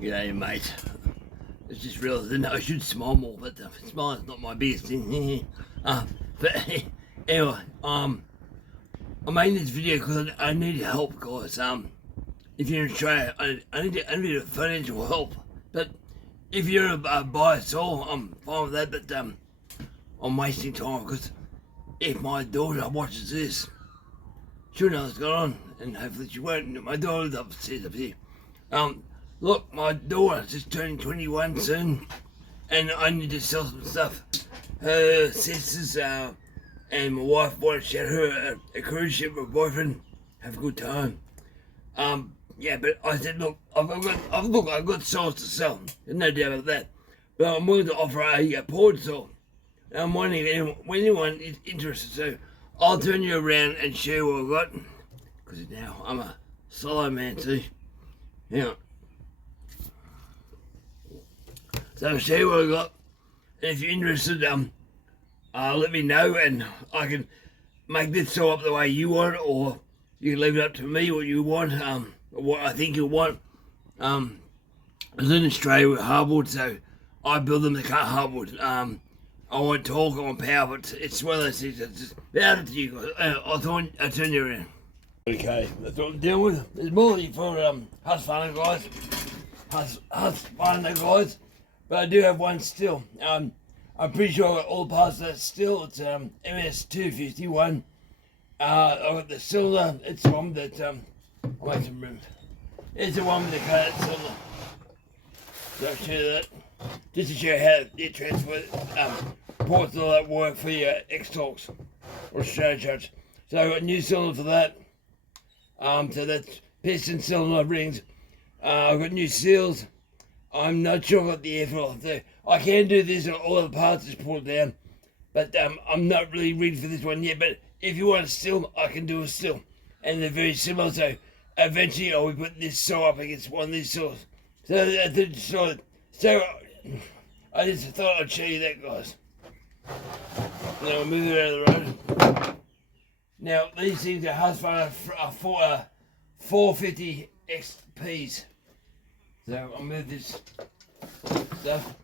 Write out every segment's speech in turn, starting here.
G'day, mate. I just realised that I should smile more, but smiling's not my biggest thing. But anyway, I made this video because I need help, guys. If you're in Australia, I need financial help. But if you're a buyer soul, I'm fine with that. But I'm wasting time because if my daughter watches this, she'll know what's going on, and hopefully she won't. My daughter's upstairs up here. Look, my daughter's just turning 21 soon, and I need to sell some stuff. Her sisters and my wife want to share her a cruise ship with her boyfriend, have a good time. Yeah, but I said, look, I've got souls to sell, there's no doubt about that. But I'm willing to offer a port soul. And I'm wondering if anyone is interested, so I'll turn you around and show you what I've got. Because now I'm a solo man too. Yeah. So I'll show you what I got. And if you're interested, let me know and I can make this sew up the way you want it, or you can leave it up to me what you want, what I think you want. I was in Australia with hardwood, so I build them to cut hardwood. I won't talk, I want power, but it's one of those things that's just out to you guys. I'll turn you around. Okay, that's what I'm dealing with. There's more for Husqvarna guys. Husqvarna guys. But I do have one still. I'm pretty sure I got all the parts of that still. It's MS251. I got the cylinder. It's the one that I'll make some room. It's the one with the cut cylinder. So I'll show you that. Just to show you how it transfers ports and all that work for your X-Talks or Australia charge. So I got a new cylinder for that. So that's piston cylinder rings. I've got new seals. I'm not sure what the airflow do. I can do this on all of the parts, just pull it down. But I'm not really ready for this one yet. But if you want a still, I can do a still. And they're very similar, so eventually I'll be putting this saw up against one of these saws. So I just thought I'd show you that, guys. Now I'll move it out of the road. Now these things are Husqvarna 450 XPs. So I'll move this stuff.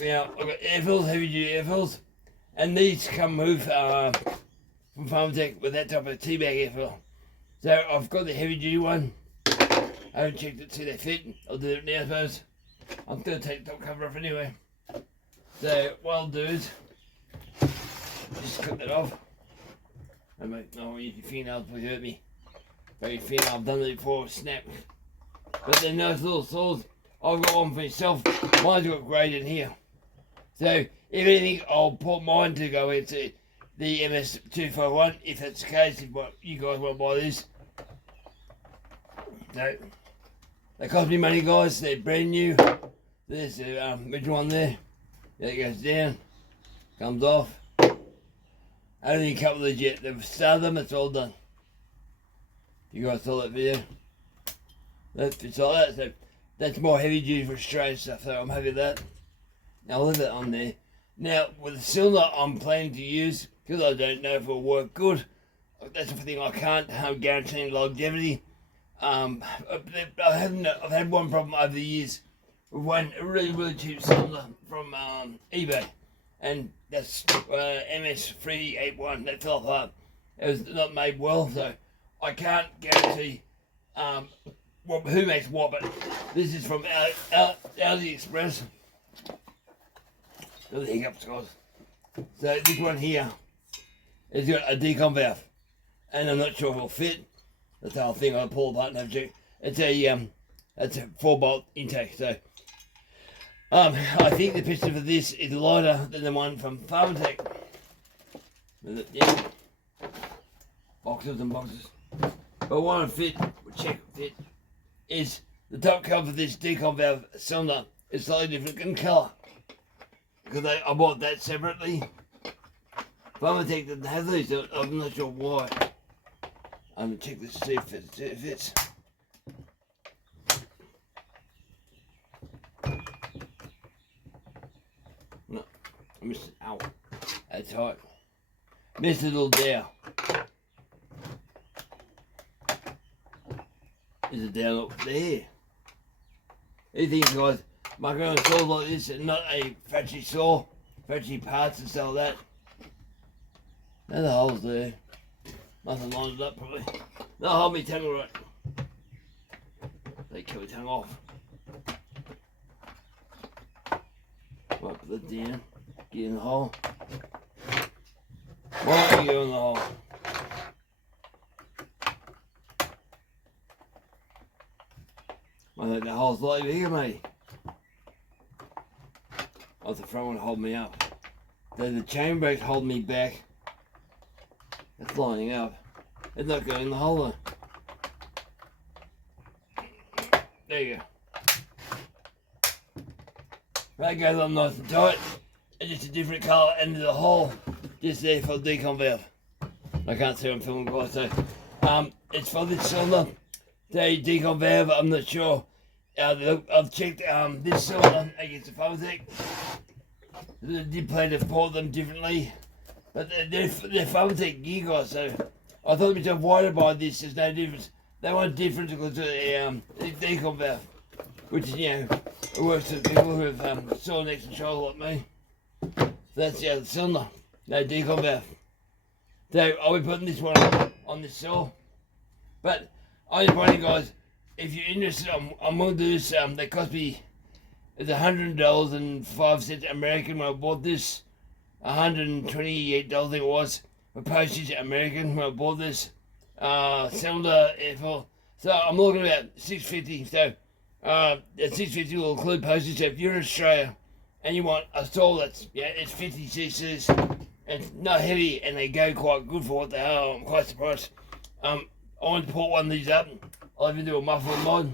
Now I've got air fills, heavy duty air fills, and these come with from Farmtech with that type of teabag air fill. So I've got the heavy duty one. I haven't checked it to they fit. I'll do it now, I suppose. I'm going to take the top cover off anyway. So what I'll do is just cut that off. I might not use your fingernails will hurt me. But your fingernails, I've done it before, snap. But they're nice little saws. I've got one for myself. Mine's got grade in here. So if anything, I'll put mine to go into the MS251 if that's the case. If you guys want to buy this. So they cost me money, guys. They're brand new. There's the original one there. There it goes down. Comes off. I don't think a couple of these yet. They've started them. It's all done. You guys saw that video. It's like that. So that's more heavy duty for Australian stuff. So I'm happy with that. Now I'll leave that on there. Now with the cylinder I'm planning to use, because I don't know if it'll work good. That's the thing I can't guarantee longevity. I've had one problem over the years with one really cheap cylinder from eBay, and that's MS381 that fell apart. It was not made well, so I can't guarantee who makes what, but this is from AliExpress. The hiccups, guys. So this one here has got a decom valve, and I'm not sure if it'll fit. That's the whole thing. I'll pull apart and have to check. It's a 4-bolt intake. So I think the piston for this is lighter than the one from Farmtech. Yeah, boxes and boxes. But what I fit, check fit, is the top cover for this decom valve cylinder is slightly different in colour. Because I bought that separately. Farmtech didn't have these, so I'm not sure why. I'm going to check this to see if it fits. No, I missed it. Ow. That's tight. Missed a little there. Is it down up there? These things, guys, my own saws like this and not a factory saw, factory parts and stuff like that. There's the holes there. Nothing lined up probably. They'll hold me tongue right. They cut my tongue off. Right, put that down. Get in the hole. Why don't you go in the hole? I think the hole's slightly bigger, mate. Oh, the front one hold me up. The chain brake's holding me back. It's lining up. It's not going in the hole though. There you go. That goes on nice and tight. It's just a different colour end of the hole. Just there for the decon valve. I can't see what I'm filming, guys, so it's for this cylinder. The decon valve, I'm not sure. I've checked this cylinder against the Fovatec. They did plan to port them differently, but they're Fovatec gear, guys, so I thought to myself, why did I buy this? There's no difference. They want different because of the decon valve, which is, you know, it works for people who have saw next and shoulder like me. So that's the other cylinder, no decon valve. So I'll be putting this one on this saw. But I was wondering, guys, if you're interested, I'm going to do this. They cost me, it's $100.05 American when I bought this. $128 I think it was for postage American when I bought this cylinder airflow. So I'm looking at $6.50. So that $6.50 will include postage. So if you're in Australia and you want a saw that's, yeah, it's 50 cc's, it's not heavy and they go quite good for what they are, I'm quite surprised. I want to put one of these up. I'll even do a muffler mod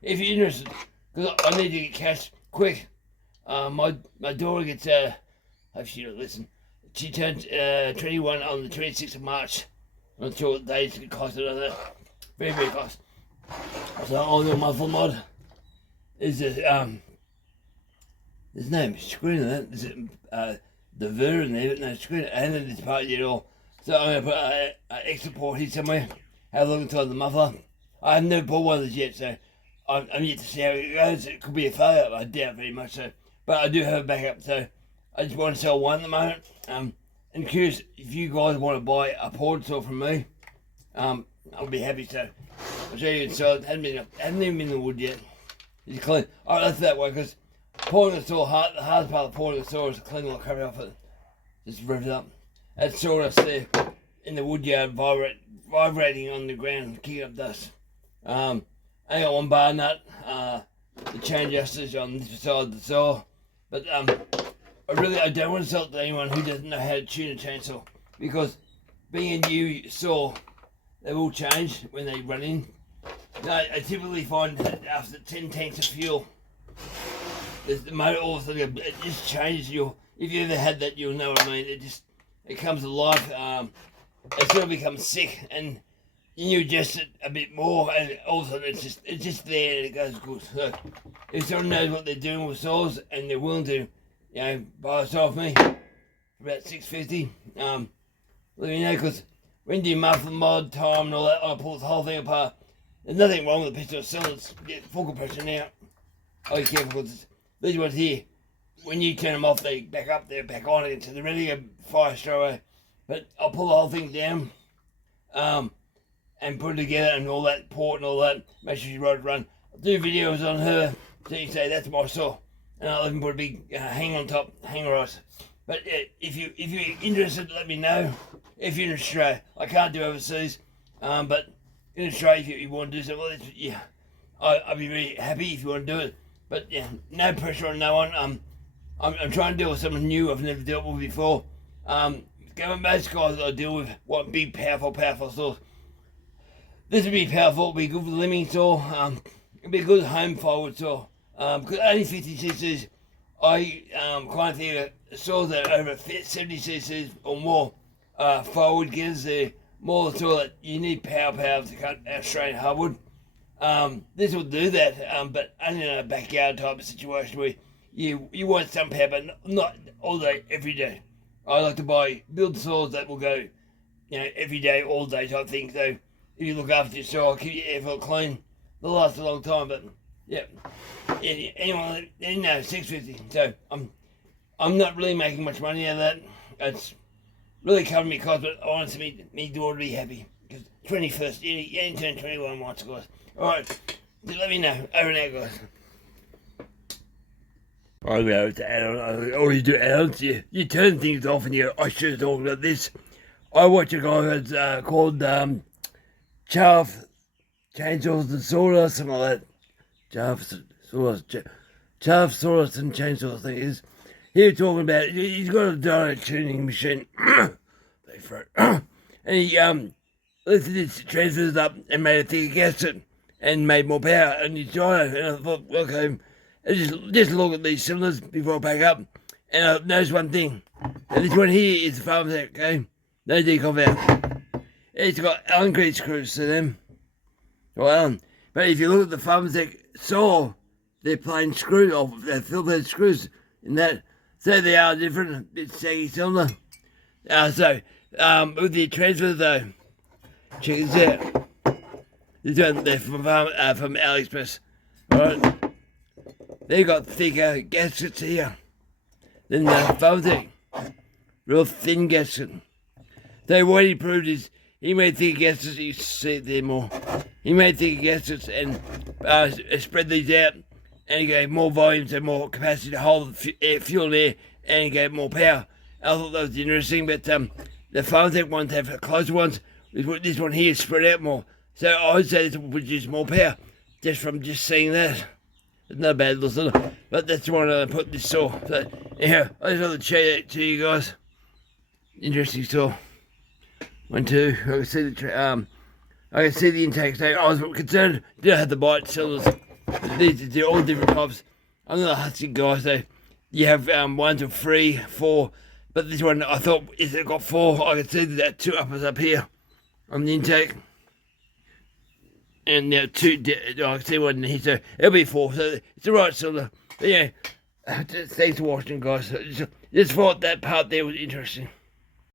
if you're interested, because I need to get cash quick. My daughter gets hope she don't listen. She turns 21 on the 26th of March. I'm not sure what day it's going to cost another. Very, very fast. So I'll do a muffler mod. Is it there's no screen on that. Is it the ver in there, but no screen, and then this part yet at all. So I'm going to put an extra port here somewhere. Have a look inside the muffler. I've never bought one of these yet, so I'm yet to see how it goes. It could be a failure, but I doubt very much so. But I do have a backup, so I just want to sell one at the moment. I'm curious if you guys want to buy a ported saw from me. I'll be happy to. I'll show you. So it hasn't even been in the wood yet. It's clean. Alright, that's that way, because porting a saw, the hardest part of porting a saw is to clean all the crap off it. Just rip it up. That sawdust there in the wood yard vibrating on the ground, kicking up dust. I got one bar nut, the chain adjusters on this side of the saw, but I don't want to sell it to anyone who doesn't know how to tune a chainsaw, because being a new saw, they will change when they run in. I typically find that after 10 tanks of fuel, the motor all of a sudden it just changes. If you ever had that, you'll know what I mean. It comes to life. It sort of becomes sick, and you adjust it a bit more, and all of a sudden it's just there and it goes good. So if someone knows what they're doing with saws and they're willing to, you know, buy a saw off me for about $6.50, let me know, because when you do muffler mod time and all that, I pull the whole thing apart. There's nothing wrong with the piston cylinders. Get full compression now. Oh, be careful, because these ones here, when you turn them off, they back up, they're back on again, so they're ready to fire straight away. But I'll pull the whole thing down, and put it together and all that port and all that. Make sure you run. I'll do videos on her, so you can say that's my saw, and I'll even put a big hang on top, hanger on. But if you're interested, let me know. If you're in Australia, I can't do overseas, but in Australia, if you want to do something like this, yeah, I'd be really happy if you want to do it. But yeah, no pressure on no one. I'm trying to deal with something new I've never dealt with before. Most guys I deal with want big, powerful saws. This would be powerful, it'd be good for the limbing saw, it'd be a good home forward saw. Because only 50 cc's, I kind of think that saws that are over 70 cc's or more forward getters, they're more the saw that you need power to cut Australian hardwood. This will do that, but only in a backyard type of situation where you want some power, but not all day, every day. I like to build saws that will go, you know, every day, all day type thing. So if you look after your saw, keep your airflow clean, they'll last a long time. But Yeah. Anyway, 650. So I'm not really making much money out of that. It's really covering me costs, but honestly, me daughter be happy because 21st, you ain't turned 21 once, guys. All right, just let me know. Over and out, guys. I go to add-on. Or you do add-ons. You turn things off, and I should talk about this. I watch a guy who's called Chaff Chainsaws and Sawdust, something like that. Chaff Sawdust and Chainsaws, I think it is. He was talking about he's got a donut tuning machine. And he lifted his transfers up and made a thicker gasket and made more power and his gyro. And I thought, okay, just look at these cylinders before I pack up. And I noticed one thing. And this one here is the farm set, okay? No decom out. It's got Allen Creed screws to them. Well, but if you look at the Farmtech saw, they're plain screws, or they're filled screws in that. So they are different, a bit saggy cylinder. With the transfer though, check this out. They're from AliExpress. Alright. They've got thicker gaskets here than the Farmtech. Real thin gasket. So what he proved is he made thicker gaskets, you see it there more. He made thicker gaskets and spread these out, and he gave more volumes and more capacity to hold fuel in air, and he gave more power. I thought that was interesting, but the Farmtech ones have closer ones. This one here is spread out more. So I would say this will produce more power just from seeing that. It's not a bad little thing, but that's the one I put this saw. So yeah, I just wanted to show that to you guys. Interesting saw. 1, 2. I can see I can see the intake. So I was concerned. Did I have the bite cylinders? They're all different types. I'm not a Husky guy, so you have 1 to 3, 4. But this one, I thought, if it got 4, I could see that 2 uppers up here on the intake. And now 2, I can see 1 here, so it'll be 4. So it's the right cylinder. But yeah, thanks for watching, guys. Just thought that part there was interesting.